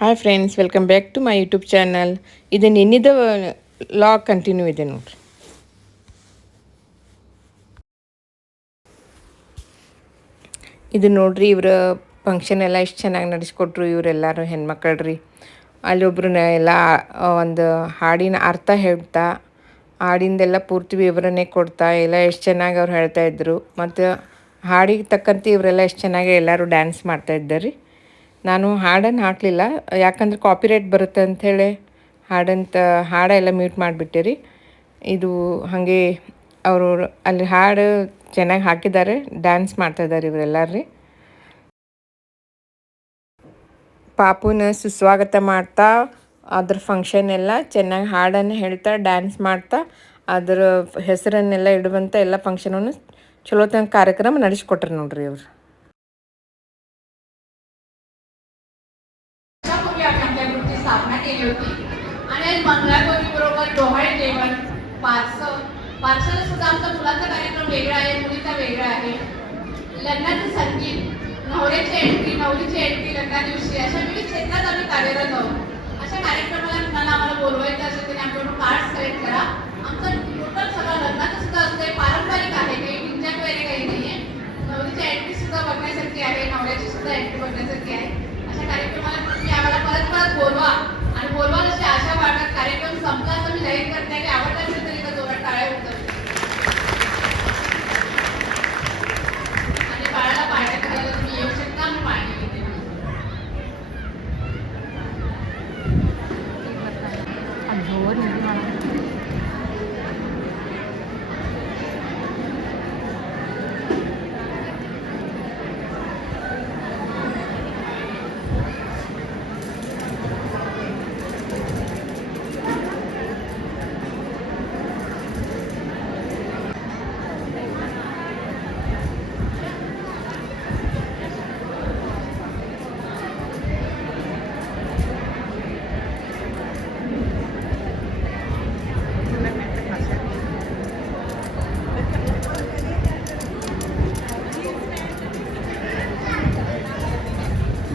Hi friends, welcome back to my YouTube channel. ಇದು ನಿನ್ನಿದ log continue ಇದೆ ನೋಡ್ರಿ. ಇದು ನೋಡ್ರಿ, ಇವರ ಫಂಕ್ಷನ್ ಎಲ್ಲ ಎಷ್ಟು ಚೆನ್ನಾಗಿ ನಡೆಸ್ಕೊಟ್ರು. ಇವರೆಲ್ಲರೂ ಹೆಣ್ಮಕ್ಳು ರೀ. ಅಲ್ಲಿ ಒಬ್ರನ್ನ ಎಲ್ಲ ಒಂದು ಹಾಡಿನ ಅರ್ಥ ಹೇಳ್ತಾ, ಹಾಡಿಂದೆಲ್ಲ ಪೂರ್ತಿ ವಿವರಣೆ ಕೊಡ್ತಾ ಎಲ್ಲ ಎಷ್ಟು ಚೆನ್ನಾಗಿ ಅವ್ರು ಹೇಳ್ತಾಯಿದ್ರು. ಮತ್ತು ಹಾಡಿಗೆ ತಕ್ಕಂತೆ ಇವರೆಲ್ಲ ಎಷ್ಟು ಚೆನ್ನಾಗಿ ಎಲ್ಲರೂ ಡ್ಯಾನ್ಸ್ ಮಾಡ್ತಾಯಿದ್ದಾರೆ ರೀ. ನಾನು ಹಾಡನ್ನು ಹಾಕಲಿಲ್ಲ, ಯಾಕಂದ್ರೆ ಕಾಪಿರೈಟ್ ಬರುತ್ತೆ ಅಂಥೇಳಿ ಹಾಡೆಲ್ಲ ಮ್ಯೂಟ್ ಮಾಡಿಬಿಟ್ಟೆ ರೀ. ಇದು ಹಾಗೆ ಅವರು ಅಲ್ಲಿ ಹಾಡು ಚೆನ್ನಾಗಿ ಹಾಕಿದ್ದಾರೆ, ಡ್ಯಾನ್ಸ್ ಮಾಡ್ತಾಯಿದ್ದಾರೆ ಇವರೆಲ್ಲರೂ ರೀ. ಪಾಪುನ ಸುಸ್ವಾಗತ ಮಾಡ್ತಾ ಅದ್ರ ಫಂಕ್ಷನ್ ಎಲ್ಲ ಚೆನ್ನಾಗಿ ಹಾಡನ್ನು ಹೇಳ್ತಾ ಡ್ಯಾನ್ಸ್ ಮಾಡ್ತಾ ಅದರ ಹೆಸರನ್ನೆಲ್ಲ ಇಡುವಂಥ ಎಲ್ಲ ಫಂಕ್ಷನನ್ನು ಚಲೋ ತಂಗ ಕಾರ್ಯಕ್ರಮ ನಡೆಸ್ಕೊಟ್ರು ನೋಡ್ರಿ ಅವರು. स्थापना केली होती आणि आज मंगळागौरीबरोबर डोहाळे जेवण, पार्सल सुद्धा आमचा मुलाचा कार्यक्रम वेगळा आहे, मुलीचा वेगळा आहे. लग्नाचं संगीत, नवऱ्याची एंट्री, नवरीची एंट्री लग्ना दिवशी अशा विविध क्षेत्रात आम्ही कार्यरत आहोत. अशा कार्यक्रमाला तुम्हाला आम्हाला बोलवायचं असेल तर आमच्याकडून कार्ड सिलेक्ट करा. आमचं टोटल सगळं लग्नाचं सुद्धा असते, पारंपरिक आहे, काही विंजक वगैरे काही नाहीये. नवरीची एंट्री सुद्धा बघण्यासारखी आहे, नवऱ्याची सुद्धा एंट्री बघण्यासारखी आहे. अशा कार्यक्रमाला तुम्ही आम्हाला परत बोलवा आणि बोलवा अशी आशा वाटत कार्यक्रम संपला असं मी जाहीर करते की आवडता असेल तरी तर जोरात टाळ्या होतात आणि बाळाला पाण्यात घालायला तुम्ही येऊ शकता. मी पाणी घेते.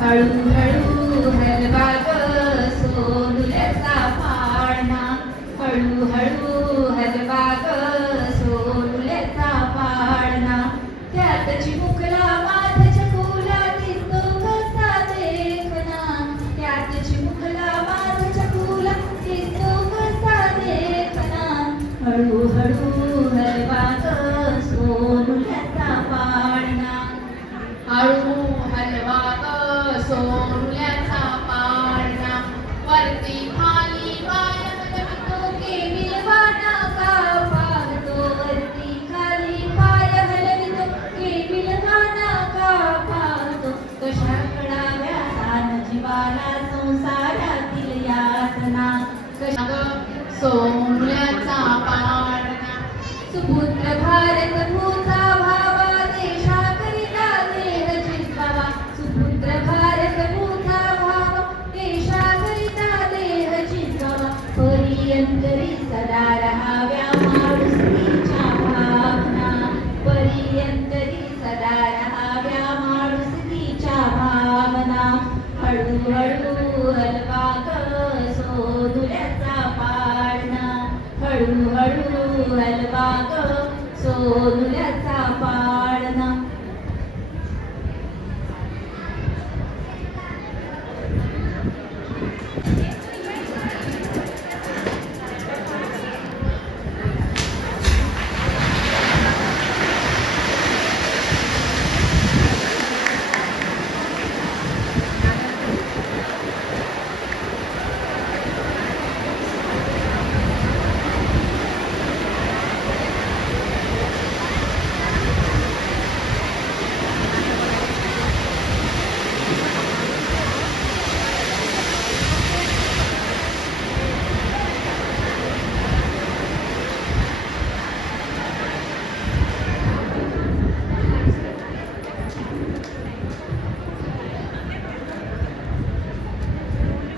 हळूहळू हलवा ग सोनुल्याचा पाळणा, हळूहळू हलवा ग सोनुल्याचा पाळणा. त्यात चिमुकला माझ्या चकुला दिसतो कसा देखना, त्यात चिमुकला माझ्या चकुला दिसतो कसा देखना. हळूहळू हलवा ग सोनुल्याचा पाळणा, हळू हलवा ग सोनुल्याचा पाळणा. वरती खाली पाय हलवितो केविल वाना का पाहतो, वरती खाली पाय हलवितो केविल वाना का पाहतो. कशा कडाव्या तान जीवाला संसारातील यातना, कशा सोनुल्याचा पाळणा. सुपुत्र भारत भूचा भावा देशाकरिता देह जितवावा, सुपुत्र भारत भूचा भावा देशाकरिता देह जितवावा. परियंतरी सदा रहाव्या माणुसकीच्या भावना, परियंतरी सदा रहाव्या माणुसकीच्या भावना. हळूहळू हलवा ग सोनुल्याचा पाळणा, हळूहळू हलवा ग सोनुल्याचा पाळणा.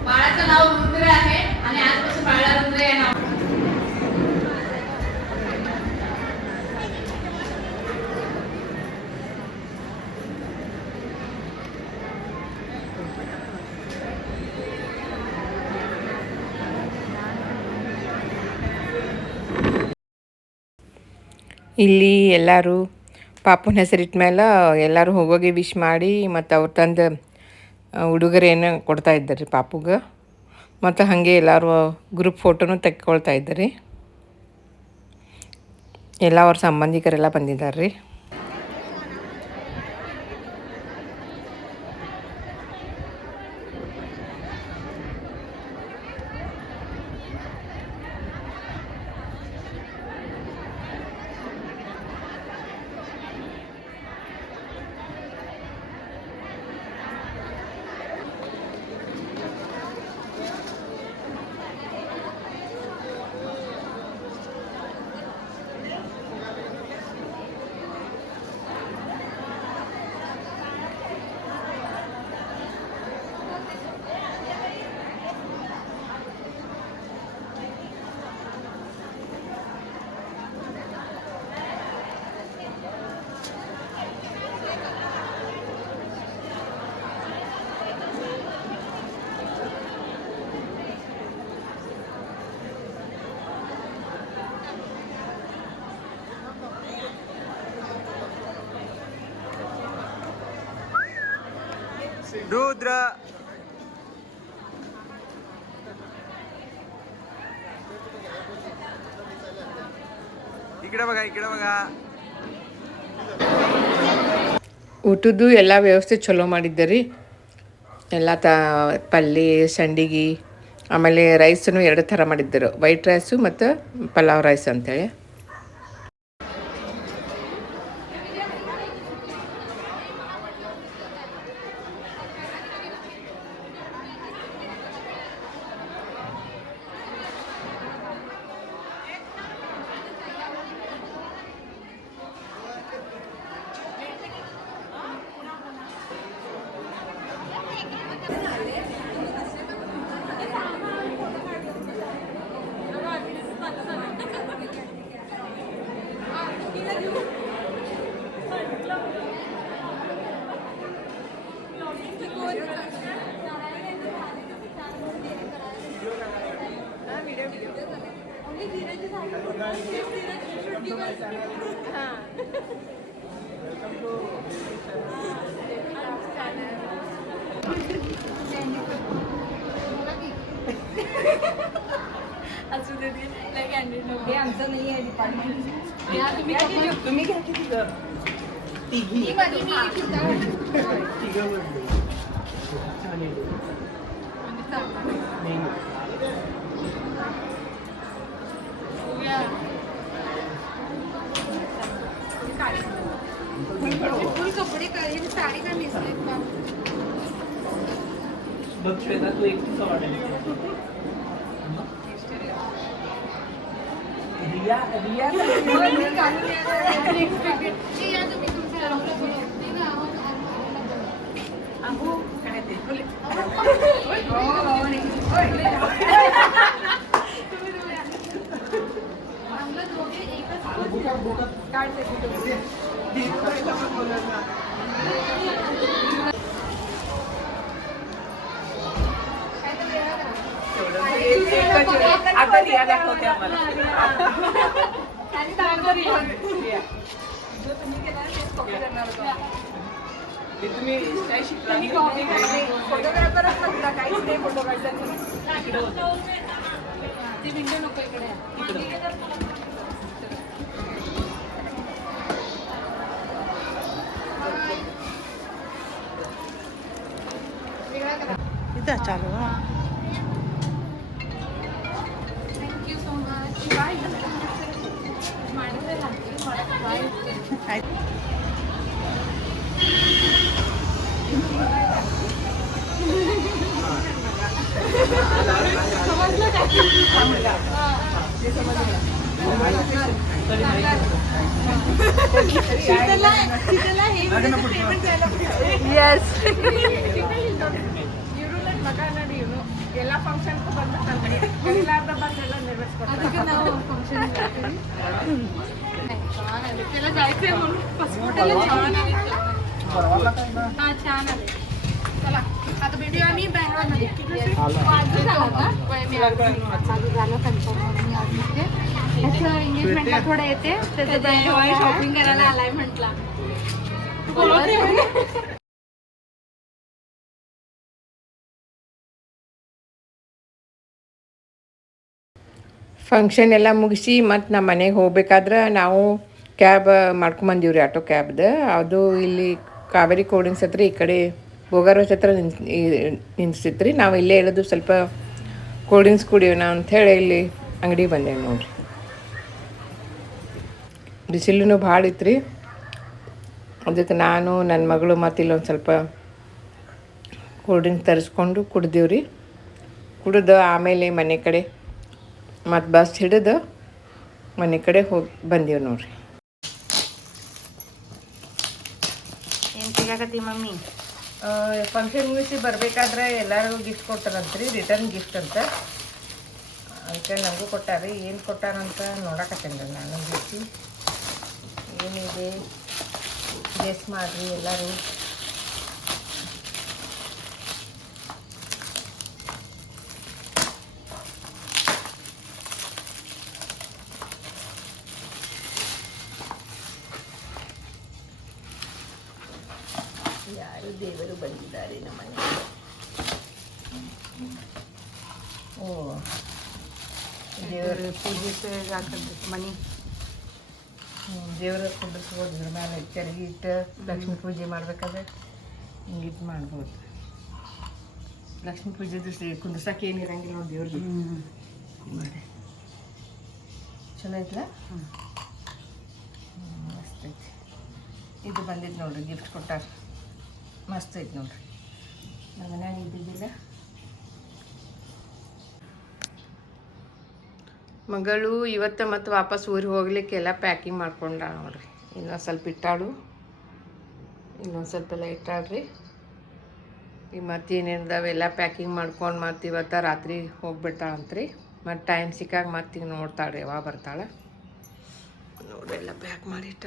बाळाचं नाव रुद्र आहे आणि आजपासून बाळा रुद्र या नाव. ಇಲ್ಲಿ ಎಲ್ಲರೂ ಪಾಪುನ ಹೆಸರಿಟ್ಟ ಮೇಲೆ ಎಲ್ಲರೂ ಹೋಗೋಗಿ ವಿಶ್ ಮಾಡಿ ಮತ್ತು ಅವ್ರು ತಂದು ಉಡುಗೊರೆಯನ್ನು ಕೊಡ್ತಾ ಇದ್ದಾರೆ ರೀ ಪಾಪುಗೆ. ಮತ್ತು ಹಾಗೆ ಎಲ್ಲರೂ ಗ್ರೂಪ್ ಫೋಟೋನು ತೆಕ್ಕೊಳ್ತಾ ಇದ್ದಾರೆ. ಎಲ್ಲ ಅವ್ರ ಸಂಬಂಧಿಕರೆಲ್ಲ ಬಂದಿದ್ದಾರೆ ರೀ. रुद्र इकडे बघा इकडे बघा. ಊಟದ್ದು ಎಲ್ಲ ವ್ಯವಸ್ಥೆ ಚಲೋ ಮಾಡಿದ್ದಾರೆ. ಎಲ್ಲ ಪಲ್ಯ ಸಂಡಿಗೆ ಆಮೇಲೆ ರೈಸನ್ನು 2 ಥರ ಮಾಡಿದ್ದರು, ವೈಟ್ ರೈಸು ಮತ್ತು ಪಲಾವ್ ರೈಸ್ ಅಂತೇಳಿ. तुम्ही घ्या किती तिघी फुल कपडे साडी का नेसले बघ श्वेता तू एकटीच वाटायचं. रिया रिया काय ते आता रिया दाखवते आम्हाला. तुम्ही काय शिकला? फोटोग्राफरच म्हटलं काहीच नाही फोटो काढला ती विंडो नको इकडे इथं चालू हा. Thank you so much bye bye ಎಲ್ಲ ಫಂಕ್ಷನ್ ಬಂದು ಎಲ್ಲಾರ್ದ ಬಂದೆಲ್ಲ ಅದಕ್ಕೆ ನಾವು फंक्शन त्याला जायचंय म्हणून पासपोर्टला छान आहे हा छान आहे. चला आता बेबी आम्ही बँगलोरमध्ये आजच आलो का मी आजचं गाणं कन्फर्म म्हणून मी आज निघते. मम्मीचं एंगेजमेंटला थोडं येते त्याचं ब्रँड शॉपिंग करायला आलाय म्हटला. ಫಂಕ್ಷನ್ ಎಲ್ಲ ಮುಗಿಸಿ ಮತ್ತು ನಮ್ಮ ಮನೆಗೆ ಹೋಗ್ಬೇಕಾದ್ರೆ ನಾವು ಕ್ಯಾಬ್ ಮಾಡ್ಕೊಂಬಂದೀವಿ ರೀ, ಆಟೋ ಕ್ಯಾಬ್ದು. ಅದು ಇಲ್ಲಿ ಕಾವೇರಿ ಕೋಲ್ಡ್ ಹತ್ರ ಈ ಕಡೆ ಬೋಗಾರೋಸ್ ಹತ್ರ ನಿನ್ಸಿತ್ತು ರೀ. ನಾವು ಇಲ್ಲೇ ಇರೋದು ಸ್ವಲ್ಪ ಕೋಲ್ಡ್ ಡ್ರಿಂಕ್ಸ್ ಕುಡಿಯೋಣ ಅಂಥೇಳಿ ಇಲ್ಲಿ ಅಂಗಡಿಗೆ ಬಂದೇವೆ ನೋಡಿರಿ. ಬಿಸಿಲು ಭಾಳ ಇತ್ತು ರೀ, ಅದಕ್ಕೆ ನಾನು ನನ್ನ ಮಗಳು ಮತ್ತು ಇಲ್ಲೊಂದು ಸ್ವಲ್ಪ ಕೋಲ್ಡ್ ಡ್ರಿಂಕ್ಸ್ ತರಿಸ್ಕೊಂಡು ಕುಡ್ದೀವಿ ರೀ. ಕುಡಿದು ಆಮೇಲೆ ಮನೆ ಕಡೆ ಮತ್ತು ಬಸ್ ಹಿಡಿದು ಮನೆ ಕಡೆ ಹೋಗಿ ಬಂದೀವಿ ನೋಡ್ರಿ. ಏನು ಸಿಗಾಕತ್ತಿ ಮಮ್ಮಿ? ಫಂಕ್ಷನ್ ಮುಗಿಸಿ ಬರಬೇಕಾದ್ರೆ ಎಲ್ಲರಿಗೂ ಗಿಫ್ಟ್ ಕೊಟ್ಟಾರಂತ್ರಿ, ರಿಟರ್ನ್ ಗಿಫ್ಟ್ ಅಂತ. ಅದಕ್ಕೆ ನನಗೂ ಕೊಟ್ಟಾರಿ. ಏನು ಕೊಟ್ಟಾರಂತ ನೋಡಕತ್ತೇನೆ ರೀ ನಾನು. ಗಿಫ್ಟಿ ಏನಿದೆ ಗೆಸ್ ಮಾಡಿರಿ ಎಲ್ಲರೂ. ಯಾರು ದೇವರು ಬಂದಿದ್ದಾರೆ ನಮ್ಮ ಮನೆಗೆ. ಓ, ದೇವರ ಪೂಜೆ ಹಾಕಂತ ಮನಿ ದೇವರ ಕುಂಡಿಸ್ಬೋದು. ಇದ್ರ ಮೇಲೆ ಚರಗಿ ಇಟ್ಟು ಲಕ್ಷ್ಮೀ ಪೂಜೆ ಮಾಡ್ಬೇಕಾದ್ರೆ ಹಿಂಗಿಟ್ಟು ಮಾಡ್ಬೋದು. ಲಕ್ಷ್ಮೀ ಪೂಜೆದು ಕುಂದಿಸಕ್ಕೆ ಏನು ಇರಂಗಿಲ್ಲ ನೋಡಿ ದೇವ್ರದ್ದು. ಮಾಡಿ ಚಲೋ ಐತಲ್ಲ. ಮಸ್ತ್ ಐತಿ. ಇದು ಬಂದಿದ್ದು ನೋಡ್ರಿ, ಗಿಫ್ಟ್ ಕೊಟ್ಟಾರ. ಮಸ್ತ್ ಐತಿ ನೋಡ್ರಿ, ನಮ್ಮ ಮನ್ಯಾಗ ಇದ್ದಿದ್ದಿಲ್ಲ. ಮಗಳು ಇವತ್ತು ಮತ್ತು ವಾಪಸ್ ಊರಿಗೆ ಹೋಗ್ಲಿಕ್ಕೆ ಎಲ್ಲ ಪ್ಯಾಕಿಂಗ್ ಮಾಡ್ಕೊಂಡ ನೋಡ್ರಿ. ಇನ್ನೊಂದು ಸ್ವಲ್ಪ ಇಟ್ಟಾಳು, ಇನ್ನೊಂದು ಸ್ವಲ್ಪ ಎಲ್ಲ ಇಟ್ಟಾಳ್ರಿ. ಈಗ ಮತ್ತೆ ಏನೇನಿದಾವೆ ಎಲ್ಲ ಪ್ಯಾಕಿಂಗ್ ಮಾಡ್ಕೊಂಡು ಮತ್ತು ಇವತ್ತು ರಾತ್ರಿ ಹೋಗ್ಬಿಡ್ತಾಳಂತ್ರಿ. ಮತ್ತು ಟೈಮ್ ಸಿಕ್ಕಾಗ ಮತ್ತೆ ಈಗ ನೋಡ್ತಾಳೆ ಯಾವಾಗ ಬರ್ತಾಳೆ ನೋಡ್ರಿ. ಎಲ್ಲ ಪ್ಯಾಕ್ ಮಾಡಿಟ್ಟ.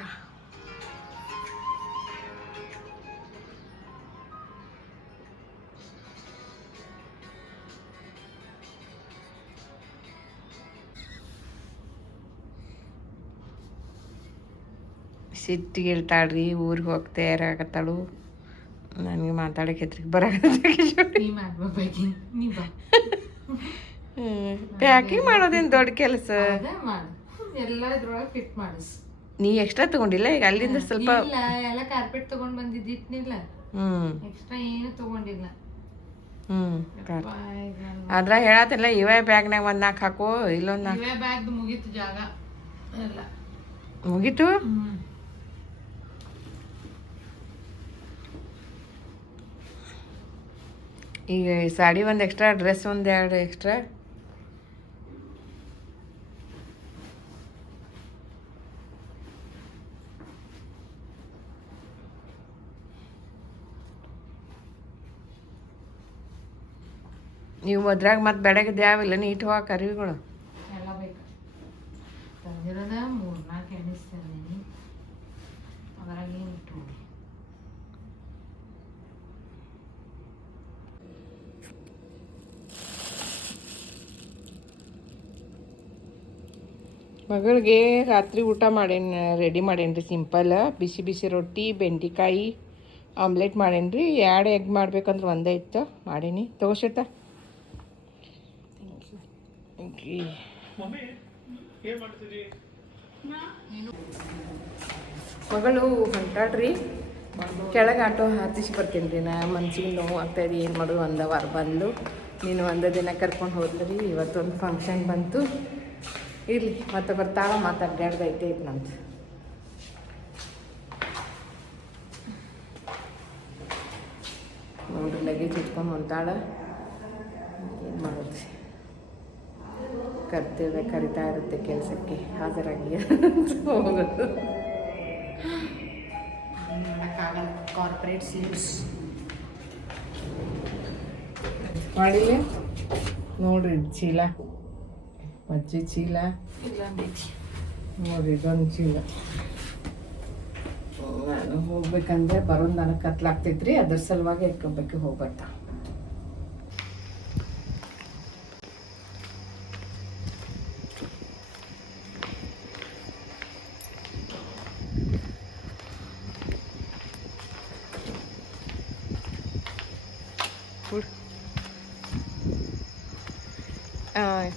ಸಿಟ್ಟಿಗೆ ಹೇಳ್ತಾಳ್ರಿ, ಊರಿಗೆ ಹೋಗಿ ತಯಾರಾಗತ್ತಾಳು. ನನಗೆ ಮಾತಾಡೋಕೆ ಹೆದ್ರಿಗೆ ಪ್ಯಾಕಿಂಗ್ ಮಾಡೋದೇನು ದೊಡ್ಡ ಕೆಲಸ. ಎಲ್ಲ ಇದ್ರೊಳಗೆ ಫಿಟ್ ಮಾಡಿಸ್. ನೀ ಎಕ್ಸ್ಟ್ರಾ ತಗೊಂಡಿಲ್ಲ ಈಗ ಅಲ್ಲಿಂದ ಸ್ವಲ್ಪ? ಎಲ್ಲ ಕಾರ್ಪೆಟ್ ತಗೊಂಡ್ ಬಂದಿದ್ದಿಟ್ನಿಲ್ಲ, ಎಕ್ಸ್ಟ್ರಾ ಏನು ತಗೊಂಡಿಲ್ಲ. ಅದ್ರಾಗ ಹೇಳತ್ತಿಲ್ಲ ಇವೇ ಬ್ಯಾಗ್ನಾಗ ಒಂದು 4 ಹಾಕೋ, ಇಲ್ಲೊಂದು 4. ಇವೇ ಬ್ಯಾಗ್ ಮುಗೀತು ಜಾಗ ಎಲ್ಲ ಮುಗೀತು. ಈಗ ಸಾಡಿ ಒಂದು ಎಕ್ಸ್ಟ್ರಾ, ಡ್ರೆಸ್ ಒಂದು 2 ಎಕ್ಸ್ಟ್ರಾ. ನೀವು ಅದ್ರಾಗ ಮತ್ತೆ ಬೆಳಗ್ಗೆ ಯಾವಿಲ್ಲ ನೀಟ್ ಹೋಗಕ್ಕೆ ಅರಿವಿಗಳು ಎಲ್ಲ ಬೇಕು. ತಂದಿರೋದ 3-4 ಎಣಿಸ್ತೇನೆ, ಅದ್ರಾಗ ಏನು ಇಟ್ಟು ಮಗಳಿಗೆ ರಾತ್ರಿ ಊಟ ಮಾಡೇನಿ, ರೆಡಿ ಮಾಡೇನಿ ರೀ. ಸಿಂಪಲ್ ಬಿಸಿ ಬಿಸಿ ರೊಟ್ಟಿ, ಬೆಂಡೆಕಾಯಿ ಆಮ್ಲೆಟ್ ಮಾಡೇನಿ ರೀ. 2 ಎಗ್ ಮಾಡ್ಬೇಕಂದ್ರೆ ಒಂದೇ ಇತ್ತು, ಮಾಡೀನಿ. ತಗೋಶ್ವೇತ. ಮಗಳು ಹೊಂಟಾಡ್ರಿ, ಕೆಳಗೆ ಆಟೋ ಹತ್ತಿಸಿ ಬರ್ತೀನಿ ರೀ. ನಾ ಮನ್ಸಿಗೆ ನೋವು ಆಗ್ತಾಯಿದೆ, ಏನು ಮಾಡೋದು. 1 ವಾರ ಬಂದು ನೀನು 1 ದಿನ ಕರ್ಕೊಂಡು ಹೋದ್ರಿ. ಇವತ್ತೊಂದು ಫಂಕ್ಷನ್ ಬಂತು, ಇರಲಿ ಮತ್ತೆ ಬರ್ತಾಳ. ಮತ್ತೆ ಅಡ್ಡಾಡ್ದೈತೆ ಐತೆ ನಂದು. ನೋಡ್ರಿ ಲಗೇಜ್ ಇಟ್ಕೊಂಡು ಹೊಂಟಾಳ. ಏನು ಮಾಡೋದು, ಕರ್ತವ್ಯ ಕರಿತಾ ಇರುತ್ತೆ ಕೆಲಸಕ್ಕೆ ಹಾಜರಾಗಿ ಹೋಗೋದು. ಕಾರ್ಪೊರೇಟ್ ಸ್ಲೀವ್ಸ್ ಮಾಡಿಲ್ಲ ನೋಡ್ರಿ. ಚೀಲ, ಮಜ್ಜಿ ಚೀಲ ನೋಡ್ರಿ, ಇದೊಂದು ಚೀಲ. ನಾನು ಹೋಗ್ಬೇಕಂದ್ರೆ ಬರೋದು ನನಗೆ ಕತ್ಲಾಗ್ತೈತ್ರಿ, ಅದ್ರ ಸಲುವಾಗಿ ಇಟ್ಕೊಬೇಕು ಹೋಗ್ಬರ್ತಾ.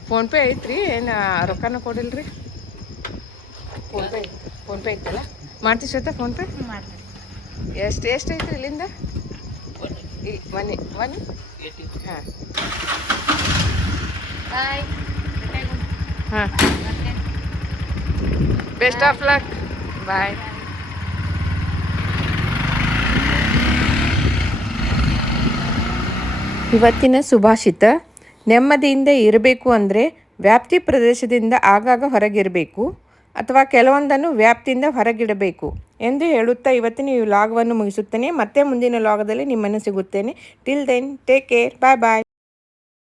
ಫೋನ್ಪೇ ಐತ್ರಿ ಏನು ರೊಕ್ಕನ ಕೊಡಿಲ್ರಿ ಫೋನ್ಪೇ ಐತಲ್ಲ ಮಾಡ್ತೀವಿ ಶ್ವೇತಾ ಫೋನ್ಪೇ ಎಷ್ಟು ಐತ್ರಿ ಇಲ್ಲಿಂದ ಒನ್ ಹಾಂ ಹಾಂ ಬೆಸ್ಟ್ ಆಫ್ ಲಕ್ ಬಾಯ್. ಇವತ್ತಿನ ಸುಭಾಷಿತ: ನೆಮ್ಮದಿಯಿಂದ ಇರಬೇಕು ಅಂದರೆ ವ್ಯಾಪ್ತಿ ಪ್ರದೇಶದಿಂದ ಆಗಾಗ ಹೊರಗಿರಬೇಕು ಅಥವಾ ಕೆಲವೊಂದನ್ನು ವ್ಯಾಪ್ತಿಯಿಂದ ಹೊರಗಿಡಬೇಕು ಎಂದು ಹೇಳುತ್ತಾ ಇವತ್ತಿನ ಈ ವ್ಲಾಗವನ್ನು ಮುಗಿಸುತ್ತೇನೆ. ಮತ್ತೆ ಮುಂದಿನ ವ್ಲಾಗದಲ್ಲಿ ನಿಮ್ಮನ್ನು ಸಿಗುತ್ತೇನೆ. ಟಿಲ್ ದೆನ್ ಟೇಕ್ ಕೇರ್, ಬಾಯ್ ಬಾಯ್.